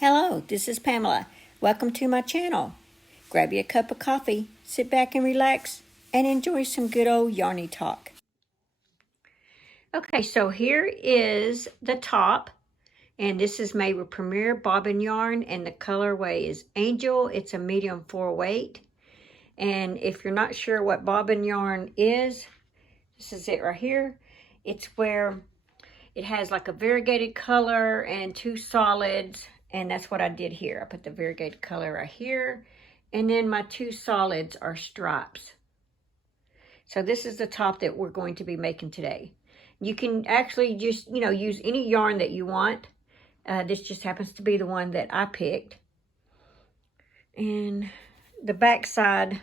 Hello, this is Pamela. Welcome to my channel. Grab you a cup of coffee, sit back and relax, and enjoy some good old yarny talk. Okay, so here is the top, and this is made with Premier Bobbin yarn, and the colorway is Angel. It's a medium 4-weight. And if you're not sure what bobbin yarn is, this is it right here. It's where it has like a variegated color and two solids. And that's what I did here. I put the variegated color right here. And then my two solids are stripes. So this is the top that we're going to be making today. You can actually just, use any yarn that you want. This just happens to be the one that I picked. And the back side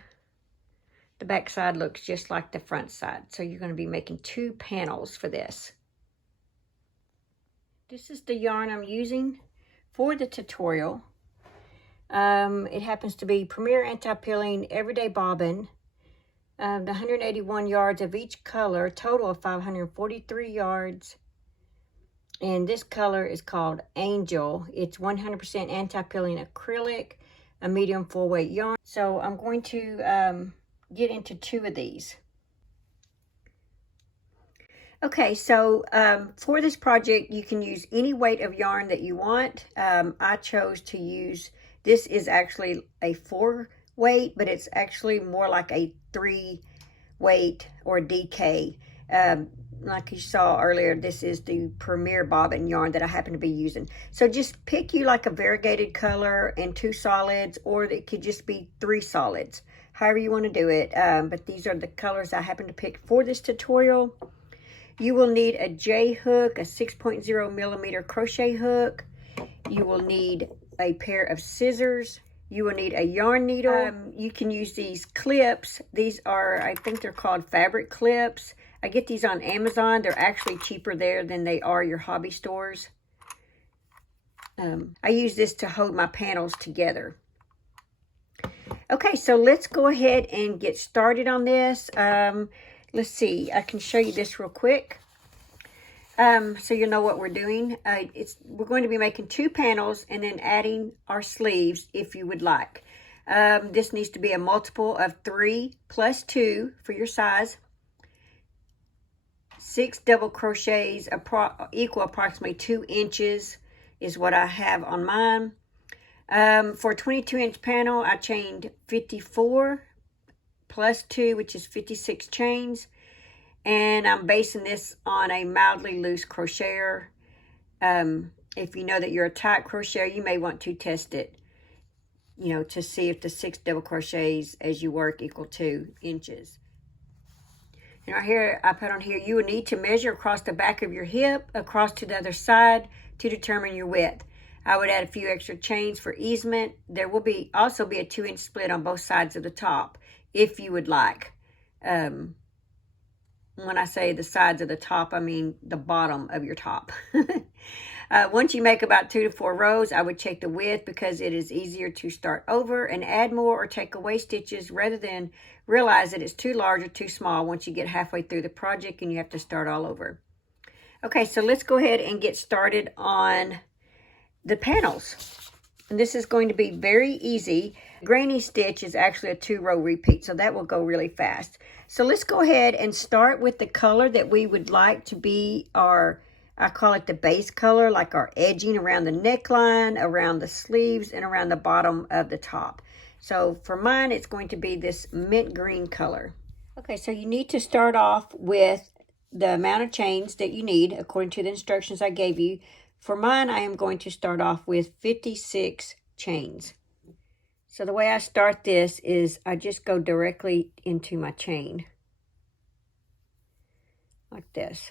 looks just like the front side. So you're going to be making two panels for this. This is the yarn I'm using for the tutorial. It happens to be Premier Anti-Peeling Everyday Bobbin. The 181 yards of each color, total of 543 yards. And this color is called Angel. It's 100% anti-peeling acrylic, a medium 4-weight yarn. So I'm going to get into two of these. Okay, so for this project, you can use any weight of yarn that you want. I chose to use, this is actually a 4-weight, but it's actually more like a 3-weight or DK. Like you saw earlier, this is the Premier Bobbin yarn that I happen to be using. So just pick you like a variegated color and two solids, or it could just be 3 solids, however you want to do it. But these are the colors I happen to pick for this tutorial. You will need a J hook, a 6.0 millimeter crochet hook. You will need a pair of scissors. You will need a yarn needle. You can use these clips. These are, I think they're called fabric clips. I get these on Amazon. They're actually cheaper there than they are your hobby stores. I use this to hold my panels together. Okay, so let's go ahead and get started on this. Let's see, I can show you this real quick. So you know what we're doing. We're going to be making 2 panels and then adding our sleeves if you would like. This needs to be a multiple of 3 plus 2 for your size. 6 double crochets equal approximately 2 inches is what I have on mine. For a 22-inch panel, I chained 54 plus 2, which is 56 chains. And I'm basing this on a mildly loose crocheter. If you know that you're a tight crocheter, you may want to test it, to see if the 6 double crochets as you work equal 2 inches. And right here, I put on here, you will need to measure across the back of your hip, across to the other side to determine your width. I would add a few extra chains for easement. There will also be a 2-inch split on both sides of the top, if you would like. When I say the sides of the top, I mean the bottom of your top. Once you make about 2 to 4 rows, I would check the width because it is easier to start over and add more or take away stitches rather than realize that it's too large or too small once you get halfway through the project and you have to start all over. Okay, so let's go ahead and get started on the panels. And this is going to be very easy. Granny stitch is actually a 2-row repeat, so that will go really fast. So let's go ahead and start with the color that we would like to be our, I call it the base color, like our edging around the neckline, around the sleeves, and around the bottom of the top. So for mine, it's going to be this mint green color. Okay, so you need to start off with the amount of chains that you need according to the instructions I gave you. For mine, I am going to start off with 56 chains. So the way I start this is I just go directly into my chain. Like this.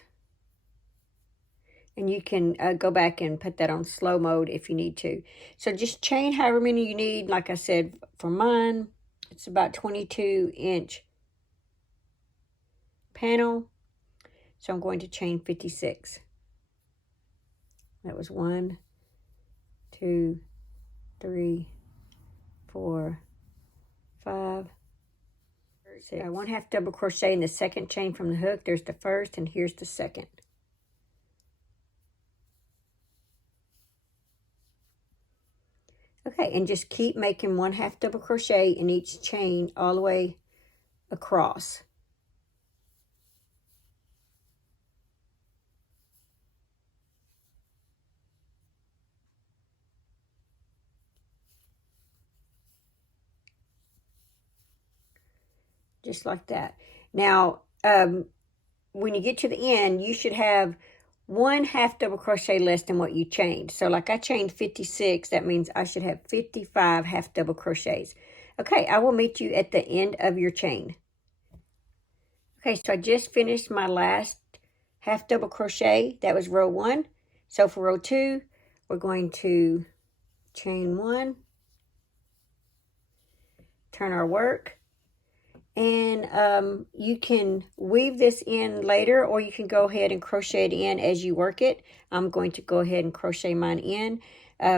And you can go back and put that on slow mode if you need to. So just chain however many you need. Like I said, for mine, it's about 22-inch panel. So I'm going to chain 56. That was 1, 2, 3, 4, 5, 6. I 1/2 double crochet in the second chain from the hook. There's the first, and here's the second. Okay, and just keep making 1/2 double crochet in each chain all the way across. Just like that. Now, when you get to the end, you should have 1/2 double crochet less than what you chained. So like I chained 56, that means I should have 55 half double crochets. Okay, I will meet you at the end of your chain. Okay, so I just finished my last half double crochet. That was row 1. So for row 2, we're going to chain 1, turn our work, and you can weave this in later, or you can go ahead and crochet it in as you work it. I'm going to go ahead and crochet mine in.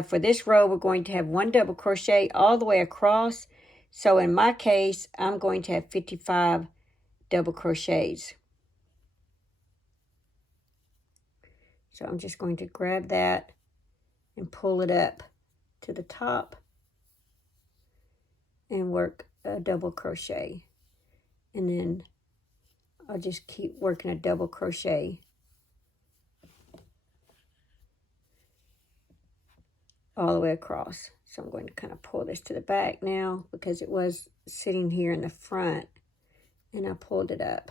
For this row, we're going to have 1 double crochet all the way across. So in my case, I'm going to have 55 double crochets. So I'm just going to grab that and pull it up to the top and work a double crochet. And then I'll just keep working a double crochet all the way across. So I'm going to kind of pull this to the back now because it was sitting here in the front and I pulled it up.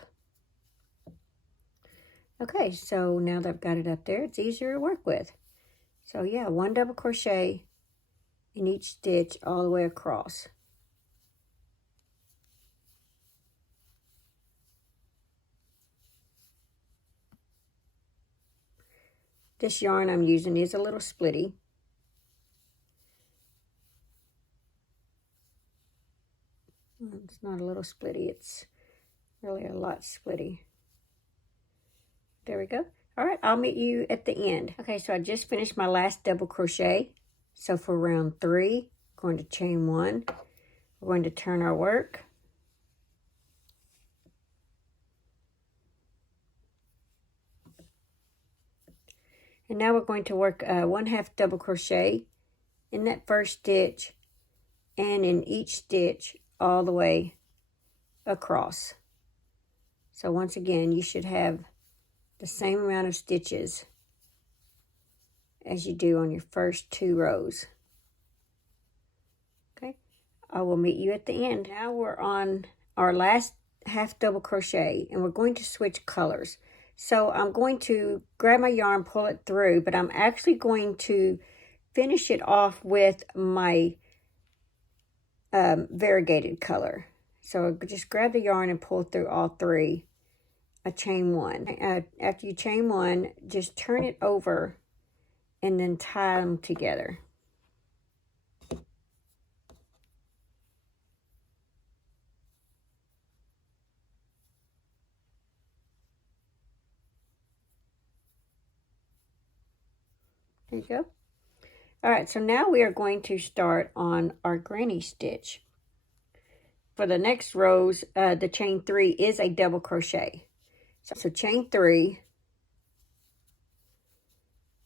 Okay, so now that I've got it up there, it's easier to work with. So yeah, 1 double crochet in each stitch all the way across. This yarn I'm using is a little splitty. It's not a little splitty, it's really a lot splitty. There we go. All right, I'll meet you at the end. Okay, so I just finished my last double crochet. So for round 3, we're going to chain 1. We're going to turn our work. And now we're going to work 1/2 double crochet in that first stitch and in each stitch all the way across. So once again, you should have the same amount of stitches as you do on your first 2 rows. Okay, I will meet you at the end. Now we're on our last half double crochet and we're going to switch colors. So I'm going to grab my yarn, pull it through, but I'm actually going to finish it off with my variegated color. So just grab the yarn and pull through all 3. I chain 1. After you chain 1, just turn it over and then tie them together. There you go. All right, so now we are going to start on our granny stitch. For the next rows, the chain 3 is a double crochet. So chain 3,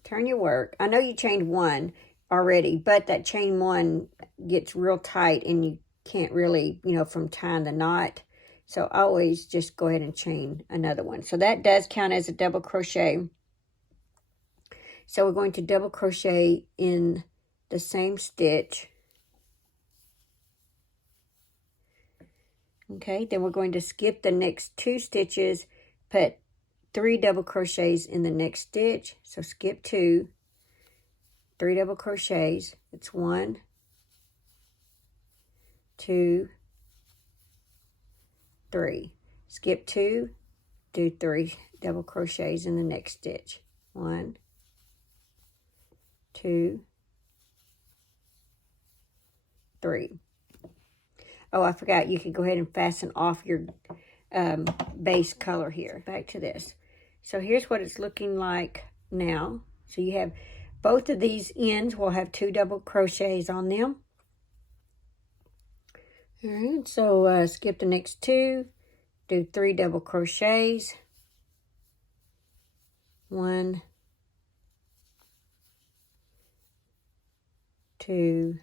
turn your work. I know you chained 1 already, but that chain 1 gets real tight and you can't really, from tying the knot. So I always just go ahead and chain another one. So that does count as a double crochet. So we're going to double crochet in the same stitch. Okay, then we're going to skip the next 2 stitches, put 3 double crochets in the next stitch. So skip 2, 3 double crochets. It's 1, 2, 3. Skip 2, do 3 double crochets in the next stitch. 1, 2, 3. Oh, I forgot, you could go ahead and fasten off your base color here. Back to this. So here's what it's looking like now. So you have both of these ends will have 2 double crochets on them. All right, so skip the next 2, do 3 double crochets. 1, 2,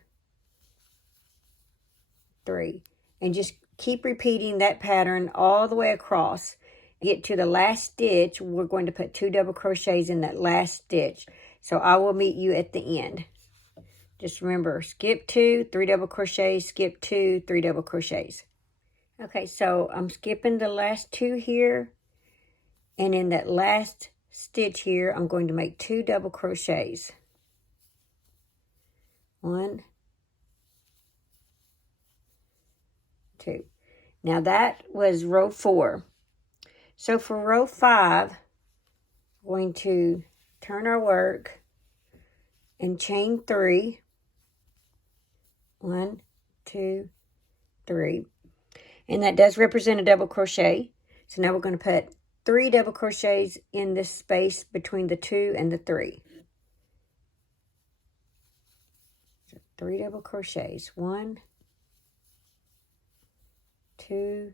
3. And just keep repeating that pattern all the way across. Get to the last stitch, we're going to put 2 double crochets in that last stitch. So I will meet you at the end. Just remember, skip 2, 3 double crochets, skip 2, 3 double crochets. Okay, so I'm skipping the last 2 here. And in that last stitch here, I'm going to make 2 double crochets. 1, 2. Now that was row 4. So for row 5, we're going to turn our work and chain 3. 1, 2, 3. And that does represent a double crochet. So now we're going to put 3 double crochets in this space between the 2 and the 3. So 3 double crochets. 1, 2,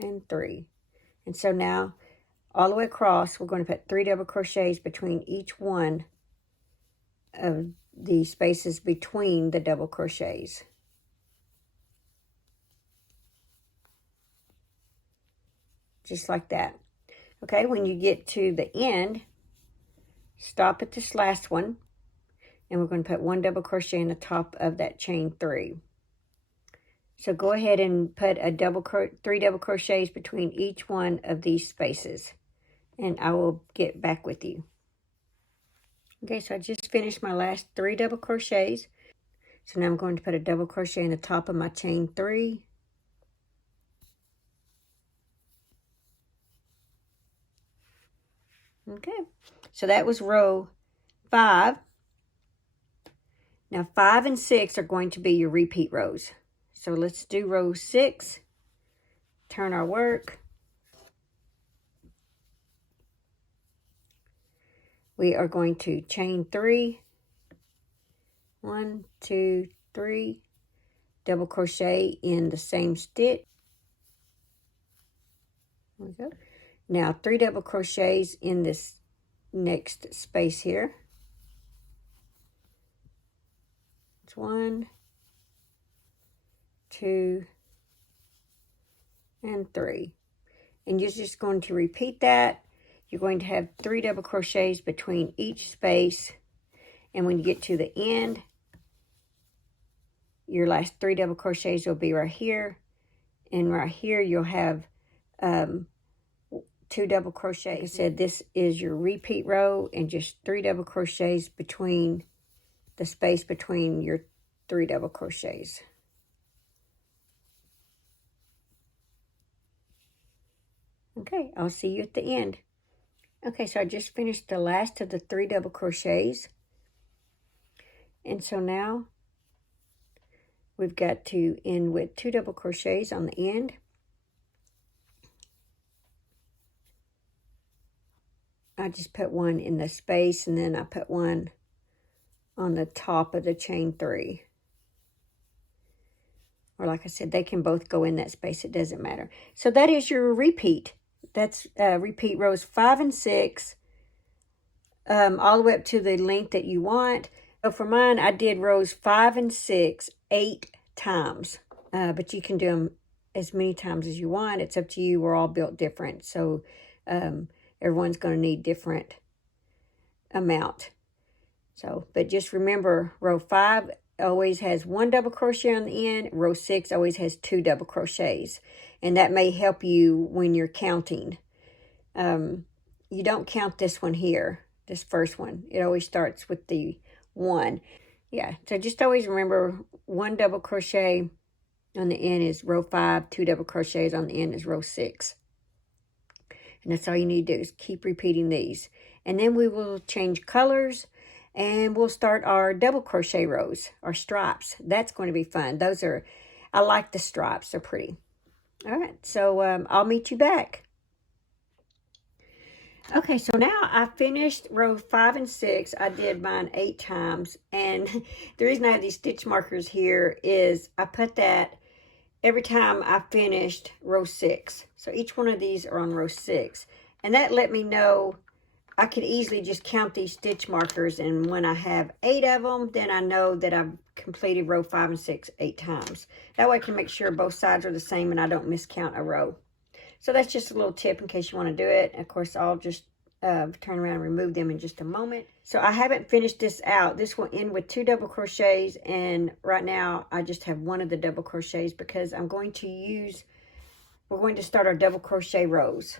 and 3. And so now all the way across, we're going to put 3 double crochets between each one of the spaces between the double crochets. Just like that. Okay, when you get to the end, stop at this last one, and we're going to put 1 double crochet in the top of that chain 3. So go ahead and put a 3 double crochets between each one of these spaces, and I will get back with you. Okay, so I just finished my last 3 double crochets. So now I'm going to put a double crochet in the top of my chain 3. Okay, so that was row 5. Now 5 and 6 are going to be your repeat rows. So let's do row 6, turn our work. We are going to chain 3, 1, 2, 3, double crochet in the same stitch. There we go. Now 3 double crochets in this next space here. It's 1, 2, and 3. And you're just going to repeat that. You're going to have 3 double crochets between each space. And when you get to the end, your last 3 double crochets will be right here. And right here, you'll have 2 double crochets. I said this is your repeat row, and just 3 double crochets between the space between your 3 double crochets. Okay, I'll see you at the end. Okay, so I just finished the last of the 3 double crochets. And so now we've got to end with 2 double crochets on the end. I just put 1 in the space, and then I put 1 on the top of the chain 3. Or like I said, they can both go in that space. It doesn't matter. So that is your repeat. That's repeat rows 5 and 6, all the way up to the length that you want. So for mine, I did rows 5 and 6 8 times. But you can do them as many times as you want. It's up to you. We're all built different. So everyone's going to need different amount. So, but just remember, row 5 always has 1 double crochet on the end. Row 6 always has 2 double crochets. And that may help you when you're counting. You don't count this one here, this first one. It always starts with the 1. Yeah, so just always remember 1 double crochet on the end is row 5, 2 double crochets on the end is row 6. And that's all you need to do is keep repeating these. And then we will change colors, and we'll start our double crochet rows, our stripes. That's going to be fun. Those are, I like the stripes. They're pretty. All right, so I'll meet you back. Okay, so now I finished row 5 and 6. I did mine 8 times. And the reason I have these stitch markers here is I put that every time I finished row 6. So each one of these are on row 6. And that let me know I could easily just count these stitch markers, and when I have 8 of them, then I know that I've completed row 5 and 6 8 times. That way I can make sure both sides are the same and I don't miscount a row. So that's just a little tip in case you want to do it. Of course, I'll just turn around and remove them in just a moment. So I haven't finished this out. This will end with 2 double crochets, and right now I just have 1 of the double crochets because we're going to start our double crochet rows.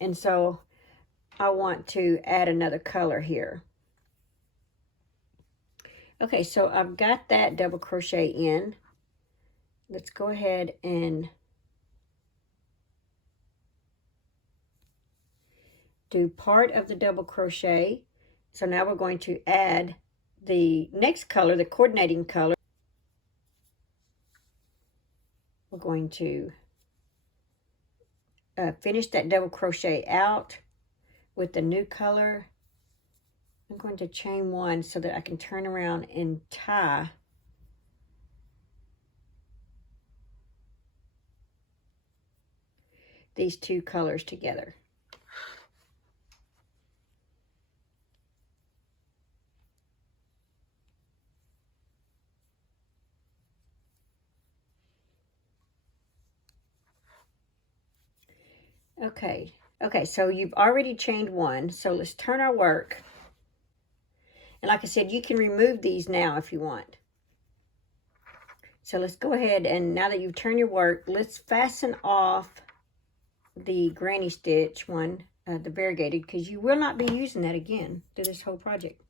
And so I want to add another color here. Okay, so I've got that double crochet in. Let's go ahead and do part of the double crochet. So now we're going to add the next color, the coordinating color. We're going to finish that double crochet out with the new color. I'm going to chain 1 so that I can turn around and tie these 2 colors together. Okay, so you've already chained 1, so let's turn our work. And like I said, you can remove these now if you want. So let's go ahead, and now that you've turned your work, let's fasten off the granny stitch one, the variegated, because you will not be using that again through this whole project.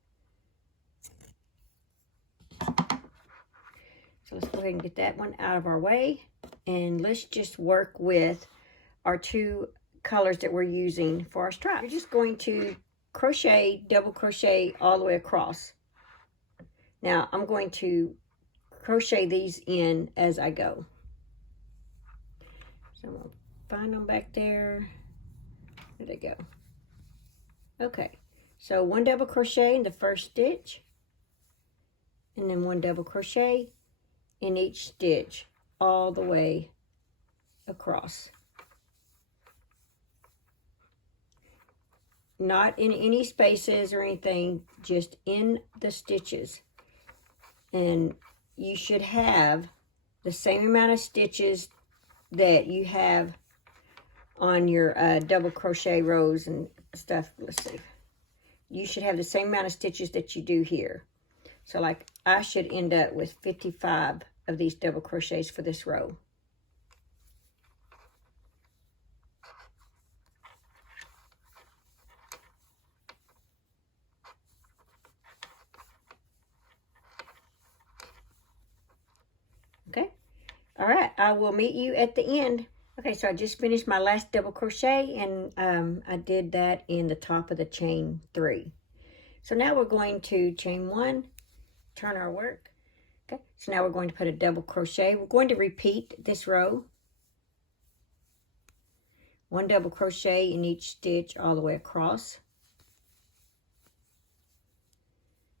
So let's go ahead and get that one out of our way, and let's just work with our 2 colors that we're using for our strap. You're just going to crochet, double crochet all the way across. Now I'm going to crochet these in as I go. So I'm going to find them back there. There they go. Okay, so 1 double crochet in the first stitch, and then 1 double crochet in each stitch all the way across. Not in any spaces or anything, just in the stitches. And you should have the same amount of stitches that you have on your double crochet rows and stuff. Let's see. You should have the same amount of stitches that you do here. So like I should end up with 55 of these double crochets for this row. Okay, all right, I will meet you at the end. Okay, so I just finished my last double crochet, and I did that in the top of the chain 3. So now we're going to chain 1, turn our work. Okay, so now we're going to put a double crochet. We're going to repeat this row. 1 double crochet in each stitch all the way across.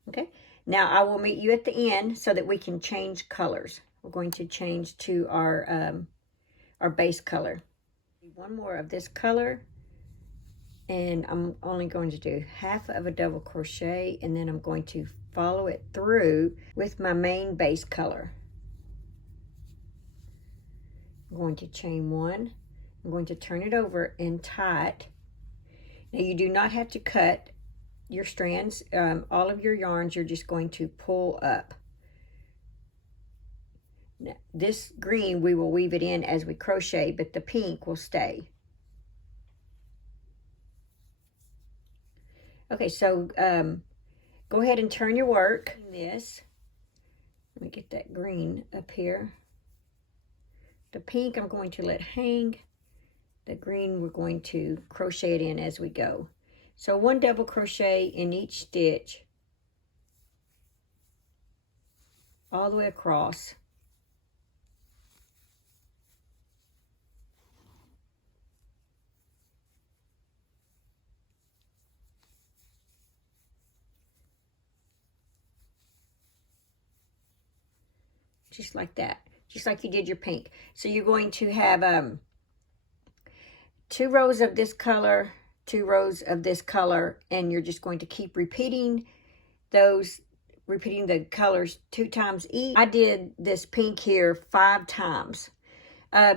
Okay, now I will meet you at the end so that we can change colors. We're going to change to our base color. 1 more of this color, and I'm only going to do half of a double crochet, and then I'm going to follow it through with my main base color. I'm going to chain 1. I'm going to turn it over and tie it. Now you do not have to cut your strands. All of your yarns you're just going to pull up. Now, this green we will weave it in as we crochet, but the pink will stay. Okay, so go ahead and turn your work. This, let me get that green up here. The pink I'm going to let hang. The green we're going to crochet it in as we go. So 1 double crochet in each stitch all the way across. Just like that, just like you did your pink. So you're going to have 2 rows of this color, 2 rows of this color, and you're just going to keep repeating the colors 2 times each. I did this pink here 5 times.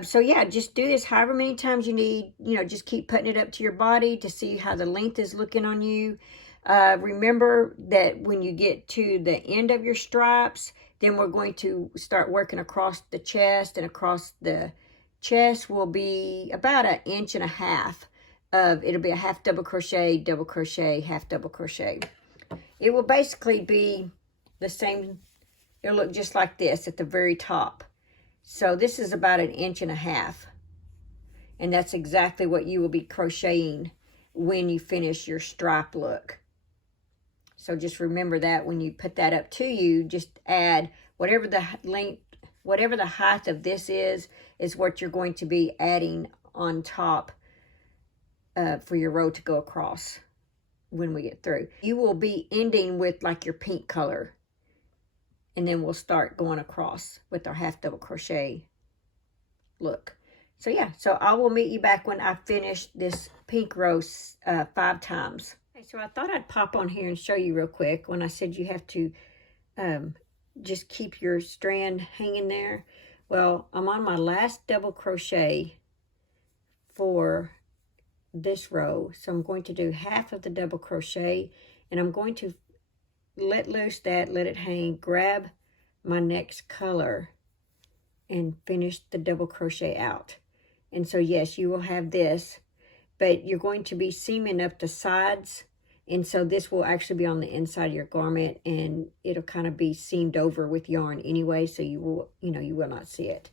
So yeah, just do this however many times you need. You know, just keep putting it up to your body to see how the length is looking on you. Remember that when you get to the end of your stripes, then we're going to start working across the chest, and across the chest will be about 1.5 inches of, it'll be a half double crochet, double crochet, half double crochet. It will basically be the same. It'll look just like this at the very top. So this is about 1.5 inches, and that's exactly what you will be crocheting when you finish your stripe look. So just remember that when you put that up to you, just add whatever the length, whatever the height of this is what you're going to be adding on top for your row to go across when we get through. You will be ending with like your pink color, and then we'll start going across with our half double crochet look. So yeah, so I will meet you back when I finish this pink row 5 times. Okay, so I thought I'd pop on here and show you real quick when I said you have to just keep your strand hanging there. Well, I'm on my last double crochet for this row, so I'm going to do half of the double crochet, and I'm going to let loose that, let it hang, grab my next color, and finish the double crochet out. And so yes, you will have this, but you're going to be seaming up the sides, and so this will actually be on the inside of your garment, and it'll kind of be seamed over with yarn anyway, so you will, you will not see it.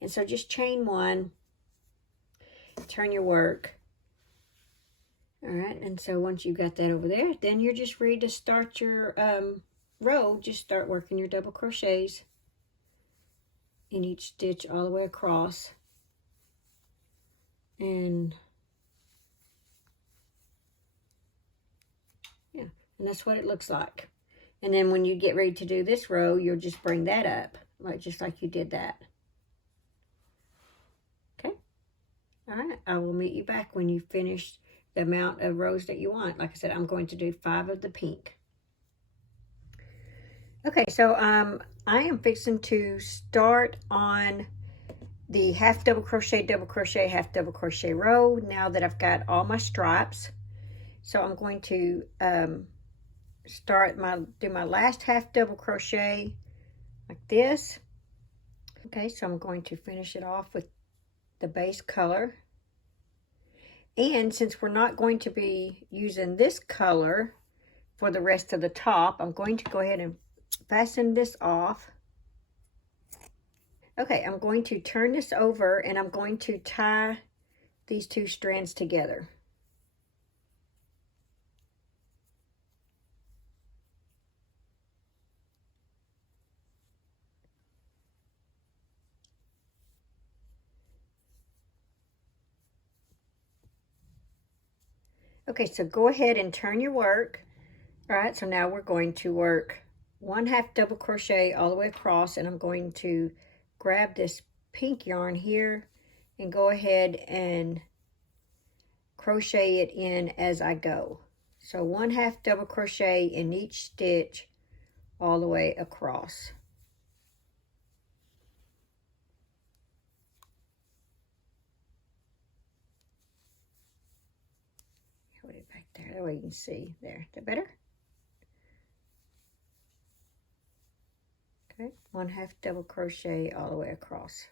And so just chain 1, turn your work. All right, and so once you've got that over there, then you're just ready to start your row. Just start working your double crochets in each stitch all the way across. And yeah, and that's what it looks like. And then when you get ready to do this row, you'll just bring that up, just like you did that. Okay, all right, I will meet you back when you finish the amount of rows that you want. Like I said, I'm going to do 5 of the pink. Okay, so I am fixing to start on the half double crochet, half double crochet row now that I've got all my stripes. So I'm going to do my last half double crochet like this. Okay, so I'm going to finish it off with the base color. And since we're not going to be using this color for the rest of the top, I'm going to go ahead and fasten this off. Okay, I'm going to turn this over, and I'm going to tie these 2 strands together. Okay, so go ahead and turn your work. All right, so now we're going to work 1 half double crochet all the way across, and I'm going to grab this pink yarn here and go ahead and crochet it in as I go. So 1 half double crochet in each stitch all the way across. Put it back there, that way you can see there. Is that better? Okay, 1 half double crochet all the way across.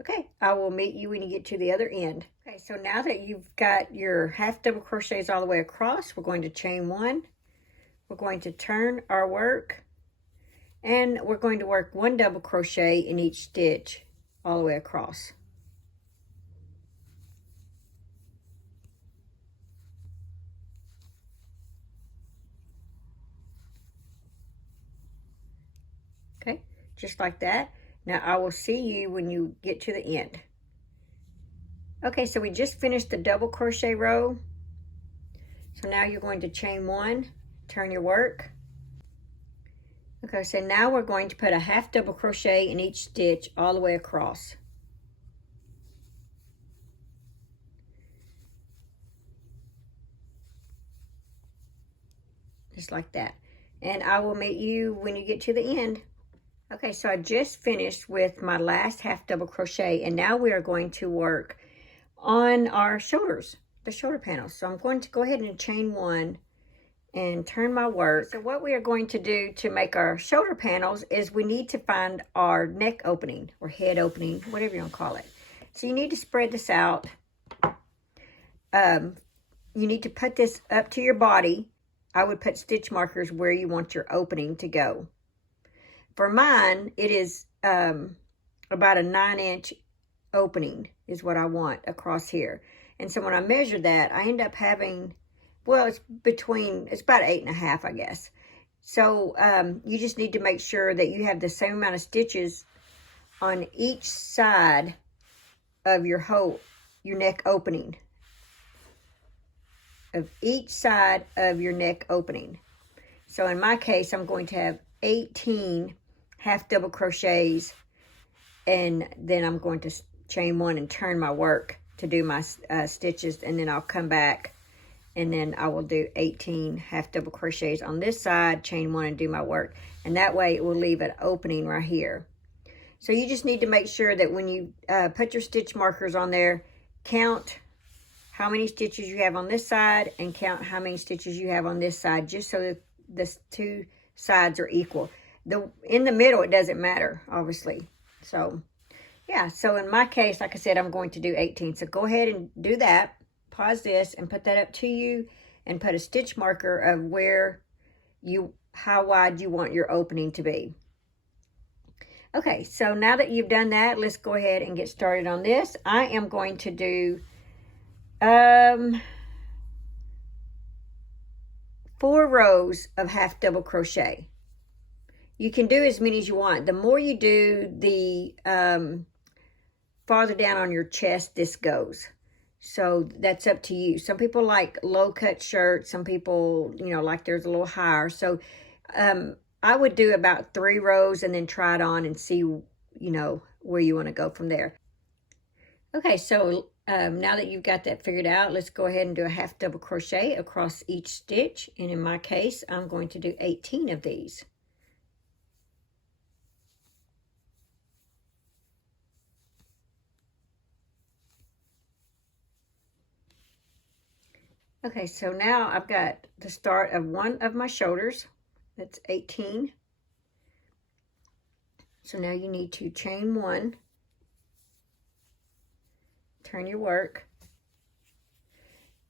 Okay, I will meet you when you get to the other end. Okay, so now that you've got your half double crochets all the way across, we're going to chain 1. We're going to turn our work, and we're going to work 1 double crochet in each stitch all the way across. Okay, just like that. Now I will see you when you get to the end. Okay, so we just finished the double crochet row. So now you're going to chain 1, turn your work. Okay, so now we're going to put a half double crochet in each stitch all the way across. just like that. And I will meet you when you get to the end. Okay, so I just finished with my last half double crochet, and now we are going to work on our shoulders, the shoulder panels. So I'm going to go ahead and chain one and turn my work. So what we are going to do to make our shoulder panels is we need to find our neck opening or head opening, whatever you want to call it. So you need to spread this out. You need to put this up to your body. I would put stitch markers where you want your opening to go. For mine, it is about a 9-inch opening is what I want across here. And so when I measure that, I end up having, well, it's about 8.5, I guess. So you just need to make sure that you have the same amount of stitches on each side of your neck opening. Of each side of your neck opening. So in my case, I'm going to have 18 half double crochets, and then I'm going to chain one and turn my work to do my stitches, and then I'll come back and then I will do 18 half double crochets on this side, chain one, and do my work. And that way it will leave an opening right here. So you just need to make sure that when you put your stitch markers on there, count how many stitches you have on this side and count how many stitches you have on this side, just so that the two sides are equal. In the middle, it doesn't matter, obviously. So yeah, so in my case, like I said, I'm going to do 18. So go ahead and do that. Pause this and put that up to you and put a stitch marker of how wide you want your opening to be. Okay, so now that you've done that, let's go ahead and get started on this. I am going to do 4 rows of half double crochet. You can do as many as you want. The more you do, the farther down on your chest this goes. So that's up to you. Some people like low cut shirts. Some people, like theirs a little higher. So I would do about 3 rows and then try it on and see, where you want to go from there. Okay, so now that you've got that figured out, let's go ahead and do a half double crochet across each stitch. And in my case, I'm going to do 18 of these. Okay, so now I've got the start of one of my shoulders. That's 18. So now you need to chain one, turn your work,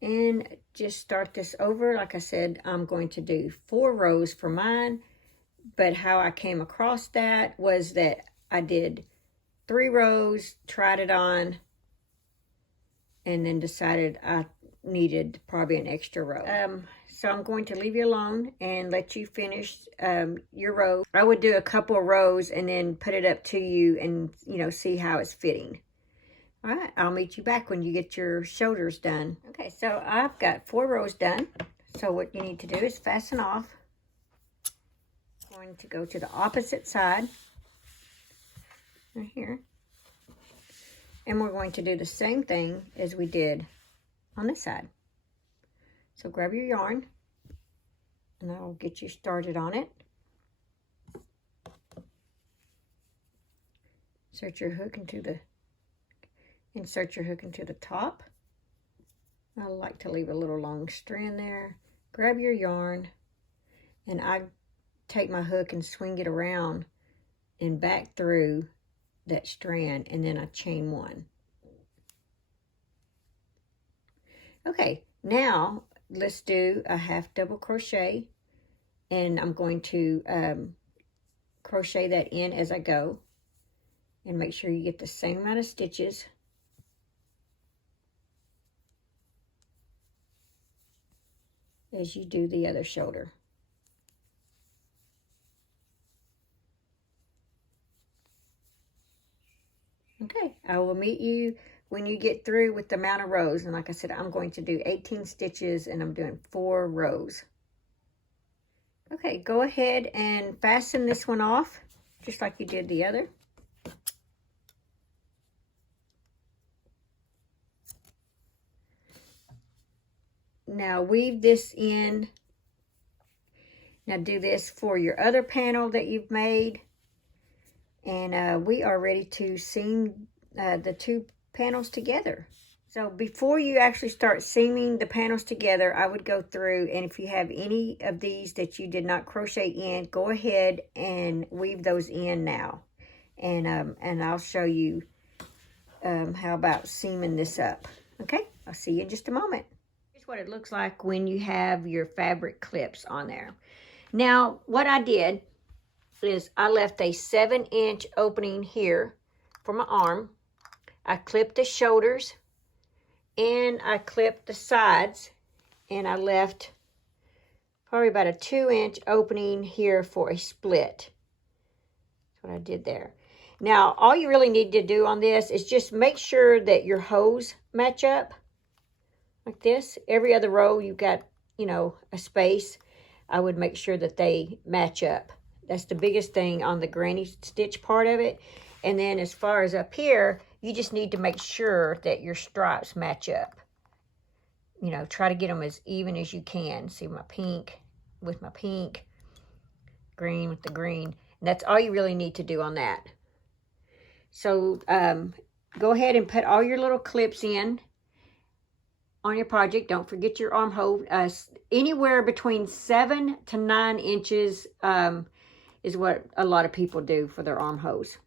and just start this over. Like I said, I'm going to do 4 rows for mine, but how I came across that was that I did 3 rows, tried it on, and then decided I needed probably an extra row. So I'm going to leave you alone and let you finish your row. I would do a couple of rows and then put it up to you and, see how it's fitting. All right, I'll meet you back when you get your shoulders done. Okay, so I've got 4 rows done. So what you need to do is fasten off. I'm going to go to the opposite side, right here. And we're going to do the same thing as we did on this side. So grab your yarn and I'll get you started on it. Insert your hook into the top. I like to leave a little long strand there. Grab your yarn and I take my hook and swing it around and back through that strand, and then I chain one. Okay, now let's do a half double crochet, and I'm going to crochet that in as I go, and make sure you get the same amount of stitches. As you do the other shoulder. Okay, I will meet you when you get through with the amount of rows. And like I said, I'm going to do 18 stitches and I'm doing 4 rows. Okay, go ahead and fasten this one off just like you did the other. Now weave this in Now do this for your other panel that you've made. And we are ready to seam the two panels together. So before you actually start seaming the panels together, I would go through, and if you have any of these that you did not crochet in, go ahead and weave those in now. And I'll show you how about seaming this up. Okay, I'll see you in just a moment. Here's what it looks like when you have your fabric clips on there. Now, what I did is I left a 7-inch opening here for my arm. I clipped the shoulders and I clipped the sides, and I left probably about a 2-inch opening here for a split. That's what I did there. Now, all you really need to do on this is just make sure that your hose match up like this. Every other row you've got, you know, a space. I would make sure that they match up. That's the biggest thing on the granny stitch part of it. And then as far as up here, you just need to make sure that your stripes match up. You know, try to get them as even as you can. See my pink with my pink, green with the green. And that's all you really need to do on that. So go ahead and put all your little clips in on your project. Don't forget your armhole. Anywhere between 7 to 9 inches is what a lot of people do for their armholes.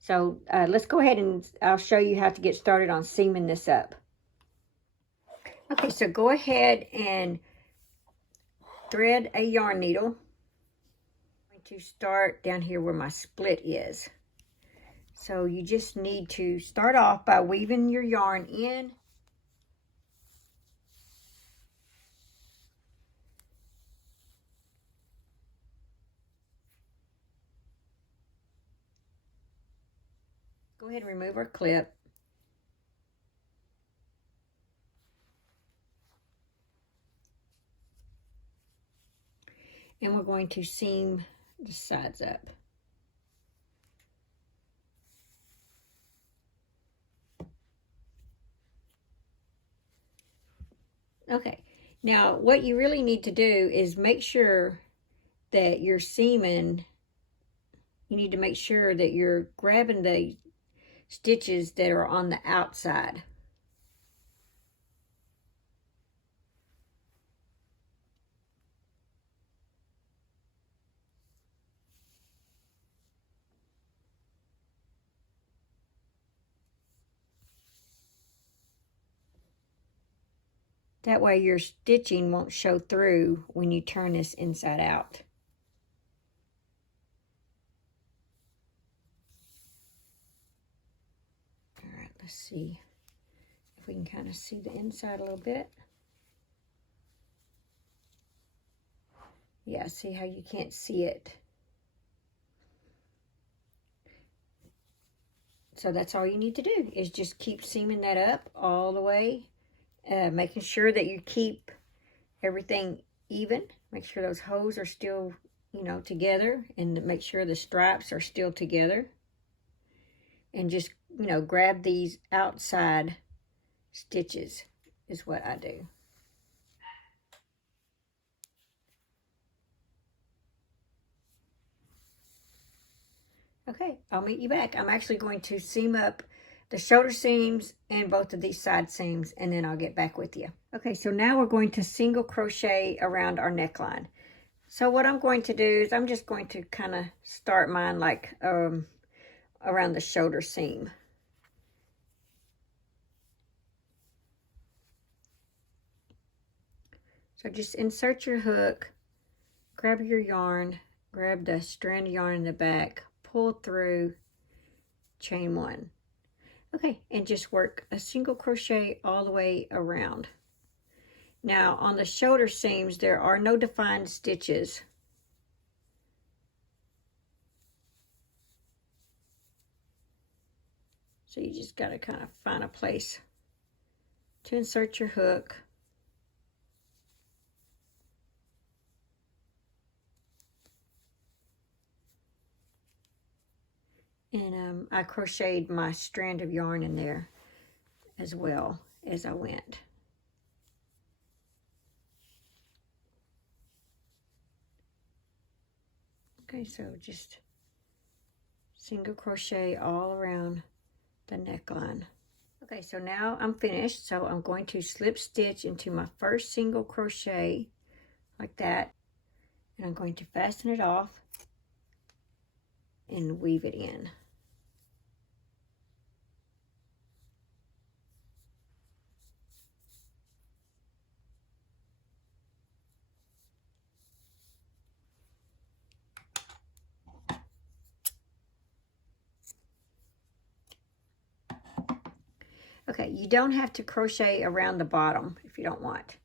So let's go ahead and I'll show you how to get started on seaming this up. Okay, so go ahead and thread a yarn needle. I'm going to start down here where my split is. So you just need to start off by weaving your yarn in. Go ahead and remove our clip. And we're going to seam the sides up. Okay, now what you really need to do is make sure that you're seaming. You need to make sure that you're grabbing the stitches that are on the outside. That way your stitching won't show through when you turn this inside out. All right, let's see if we can kind of see the inside a little bit. Yeah, see how you can't see it. So that's all you need to do is just keep seaming that up all the way. Making sure that you keep everything even. Make sure those holes are still, you know, together, and make sure the stripes are still together. And just, you know, grab these outside stitches is what I do. Okay, I'll meet you back. I'm actually going to seam up the shoulder seams and both of these side seams, and then I'll get back with you. Okay, so now we're going to single crochet around our neckline. So what I'm going to do is I'm just going to kind of start mine like around the shoulder seam. So just insert your hook, grab your yarn, grab the strand of yarn in the back, pull through, chain 1. Okay, and just work a single crochet all the way around. Now on the shoulder seams there are no defined stitches. So you just got to kind of find a place to insert your hook. And I crocheted my strand of yarn in there as well as I went. . 'Cause Okay, so just single crochet all around the neckline. Okay, so now I'm finished. So I'm going to slip stitch into my first single crochet like that. And I'm going to fasten it off and weave it in. Okay, you don't have to crochet around the bottom if you don't want.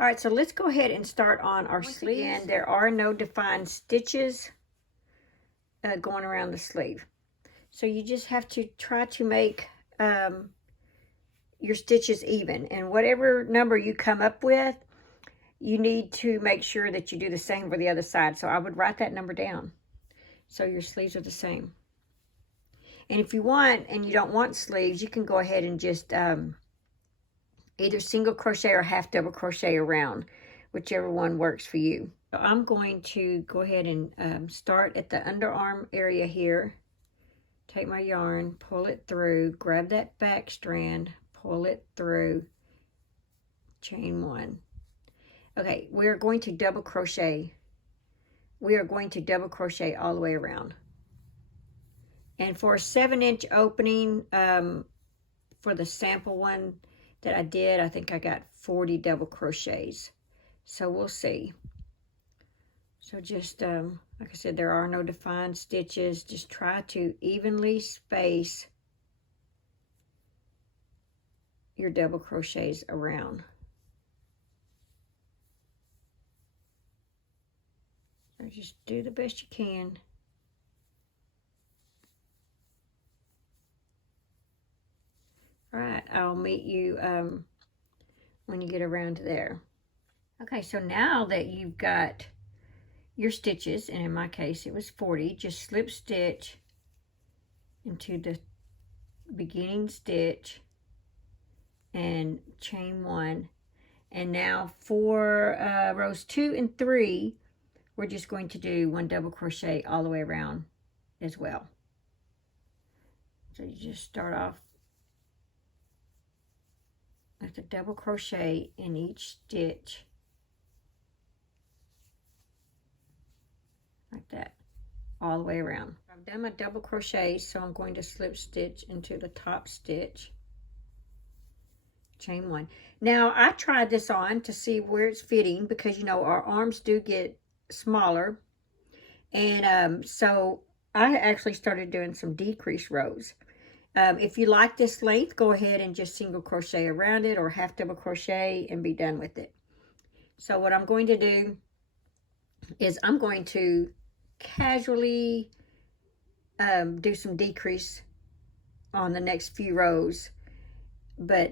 All right, so let's go ahead and start on our sleeve. Again, there are no defined stitches going around the sleeve. So you just have to try to make your stitches even. And whatever number you come up with, you need to make sure that you do the same for the other side. So I would write that number down so your sleeves are the same. And if you want, and you don't want sleeves, you can go ahead and just either single crochet or half double crochet around, whichever one works for you. So I'm going to go ahead and start at the underarm area here. Take my yarn, pull it through, grab that back strand, pull it through, chain one. Okay, we're going to double crochet. We are going to double crochet all the way around. And for a 7-inch opening, for the sample one that I did, I think I got 40 double crochets. So we'll see. So just, like I said, there are no defined stitches. Just try to evenly space your double crochets around. So just do the best you can. All right, I'll meet you when you get around to there. Okay, so now that you've got your stitches, and in my case it was 40, just slip stitch into the beginning stitch and chain one. And now for rows 2 and 3, we're just going to do 1 double crochet all the way around as well. So you just start off with a double crochet in each stitch, like that, all the way around. I've done my double crochet, so I'm going to slip stitch into the top stitch, chain one. Now I tried this on to see where it's fitting, because you know our arms do get smaller, and so I actually started doing some decrease rows. If you like this length, go ahead and just single crochet around it or half double crochet and be done with it. So what I'm going to do is I'm going to casually do some decrease on the next few rows, but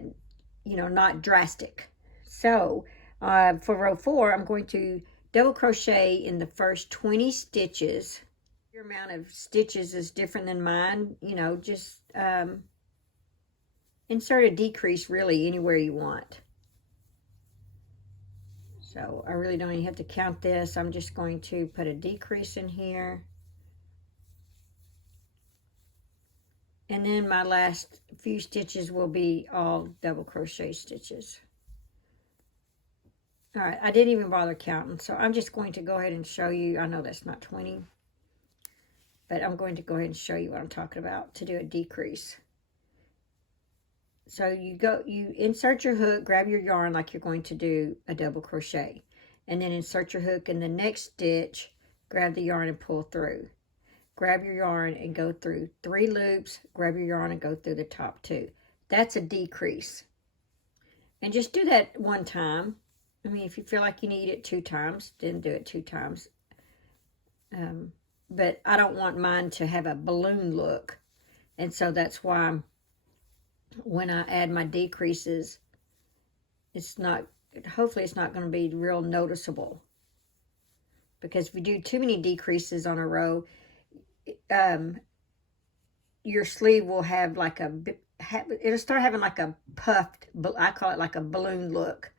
you know, not drastic. So for row 4, I'm going to double crochet in the first 20 stitches. Your amount of stitches is different than mine. You know, just insert a decrease really anywhere you want. So I really don't even have to count this. I'm just going to put a decrease in here. And then my last few stitches will be all double crochet stitches. All right, I didn't even bother counting, so I'm just going to go ahead and show you. I know that's not 20, but I'm going to go ahead and show you what I'm talking about to do a decrease. So you insert your hook, grab your yarn like you're going to do a double crochet, and then insert your hook in the next stitch, grab the yarn and pull through. Grab your yarn and go through 3 loops, grab your yarn and go through the top 2. That's a decrease. And just do that 1 time. I mean, if you feel like you need it 2 times, then do it 2 times. But I don't want mine to have a balloon look. And so that's why when I add my decreases, hopefully it's not going to be real noticeable. Because if you do too many decreases on a row, your sleeve will have like it'll start having like a puffed, I call it like a balloon look.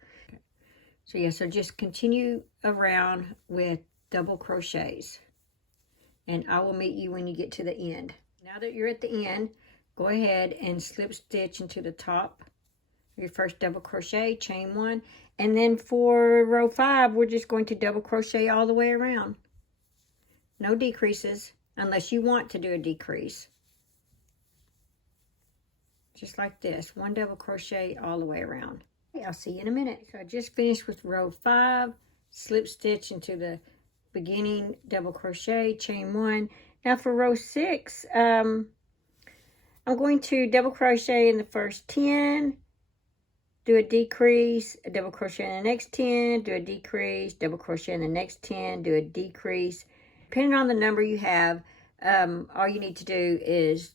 So yeah, so just continue around with double crochets. and I will meet you when you get to the end. Now that you're at the end, go ahead and slip stitch into the top of your first double crochet, chain 1, and then for row 5, we're just going to double crochet all the way around. No decreases unless you want to do a decrease. Just like this, 1 double crochet all the way around. Okay, I'll see you in a minute. So I just finished with row 5, slip stitch into the beginning double crochet, chain 1. Now for row 6, I'm going to double crochet in the first 10, do a decrease, a double crochet in the next 10, do a decrease, double crochet in the next 10, do a decrease. Depending on the number you have, all you need to do is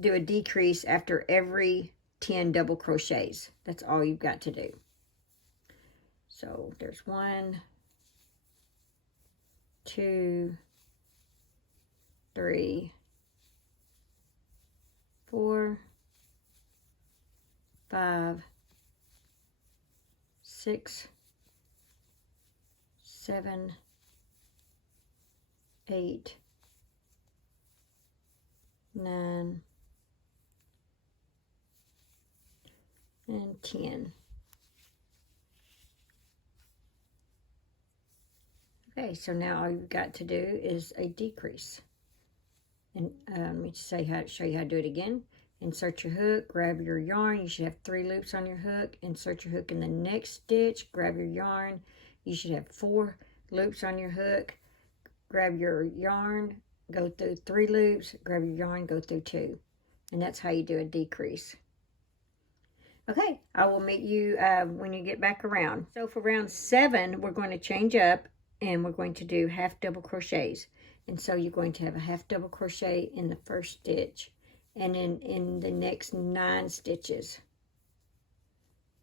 do a decrease after every 10 double crochets. That's all you've got to do. So there's 1, 2, 3, 4, 5, 6, 7, 8, 9, and 10. Okay, so now all you've got to do is a decrease. And let me show you how to do it again. Insert your hook, grab your yarn. You should have 3 loops on your hook. Insert your hook in the next stitch, grab your yarn. You should have 4 loops on your hook. Grab your yarn, go through 3 loops, grab your yarn, go through 2. And that's how you do a decrease. Okay, I will meet you when you get back around. So for round 7, we're going to change up and we're going to do half double crochets. And so you're going to have a half double crochet in the first stitch and then in the next 9 stitches.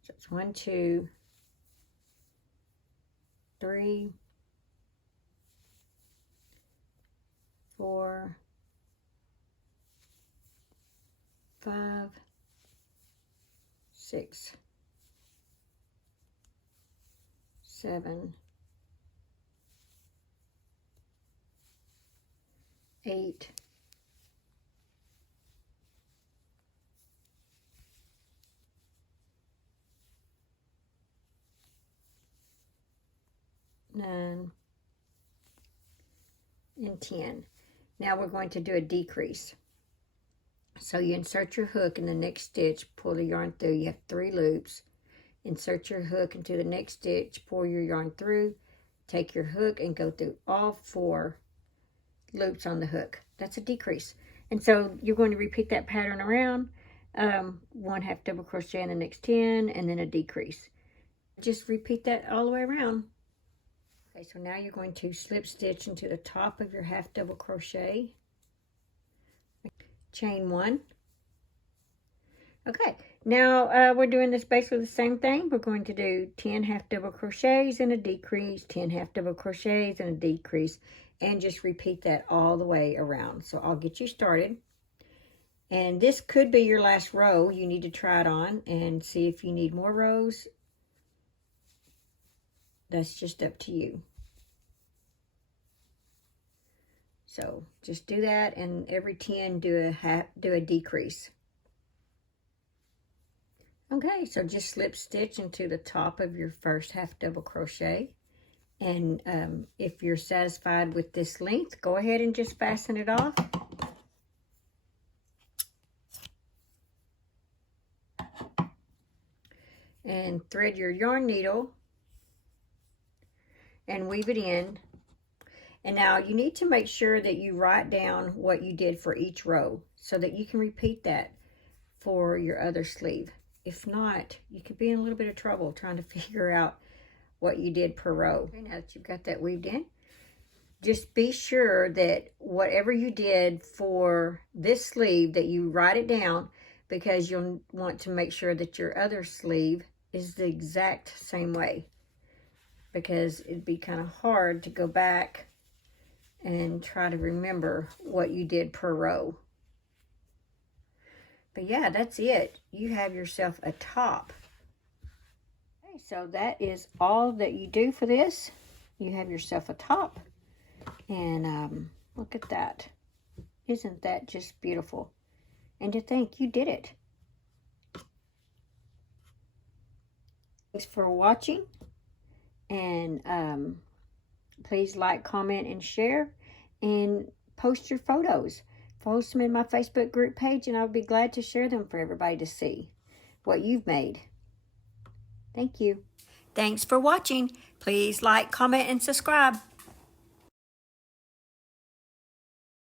So it's 1, 2, 3, 4, 5, 6, 7, 8, 9, and 10. Now we're going to do a decrease. So you insert your hook in the next stitch, pull the yarn through. You have 3 loops. Insert your hook into the next stitch, pull your yarn through, take your hook and go through all 4 loops on the hook. That's a decrease. And so you're going to repeat that pattern around, 1 half double crochet in the next 10 and then a decrease. Just repeat that all the way around. Okay, so now you're going to slip stitch into the top of your half double crochet, chain 1. Okay, now we're doing this basically the same thing. We're going to do 10 half double crochets and a decrease, 10 half double crochets and a decrease, and just repeat that all the way around. So I'll get you started. And this could be your last row. You need to try it on and see if you need more rows. That's just up to you. So just do that, and every 10 do a decrease. Okay, so just slip stitch into the top of your first half double crochet. And if you're satisfied with this length, go ahead and just fasten it off. And thread your yarn needle and weave it in. And now you need to make sure that you write down what you did for each row so that you can repeat that for your other sleeve. If not, you could be in a little bit of trouble trying to figure out what you did per row. Okay, now that you've got that weaved in, just be sure that whatever you did for this sleeve that you write it down, because you'll want to make sure that your other sleeve is the exact same way, because it'd be kind of hard to go back and try to remember what you did per row. But yeah, that's it. You have yourself a top. Okay, so that is all that you do for this. You have yourself a top. And Look at that. Isn't that just beautiful? And to think you did it. Thanks for watching. And please like, comment, and share. And post your photos. Post them in my Facebook group page, and I'll be glad to share them for everybody to see what you've made. Thank you. Thanks for watching. Please like, comment, and subscribe.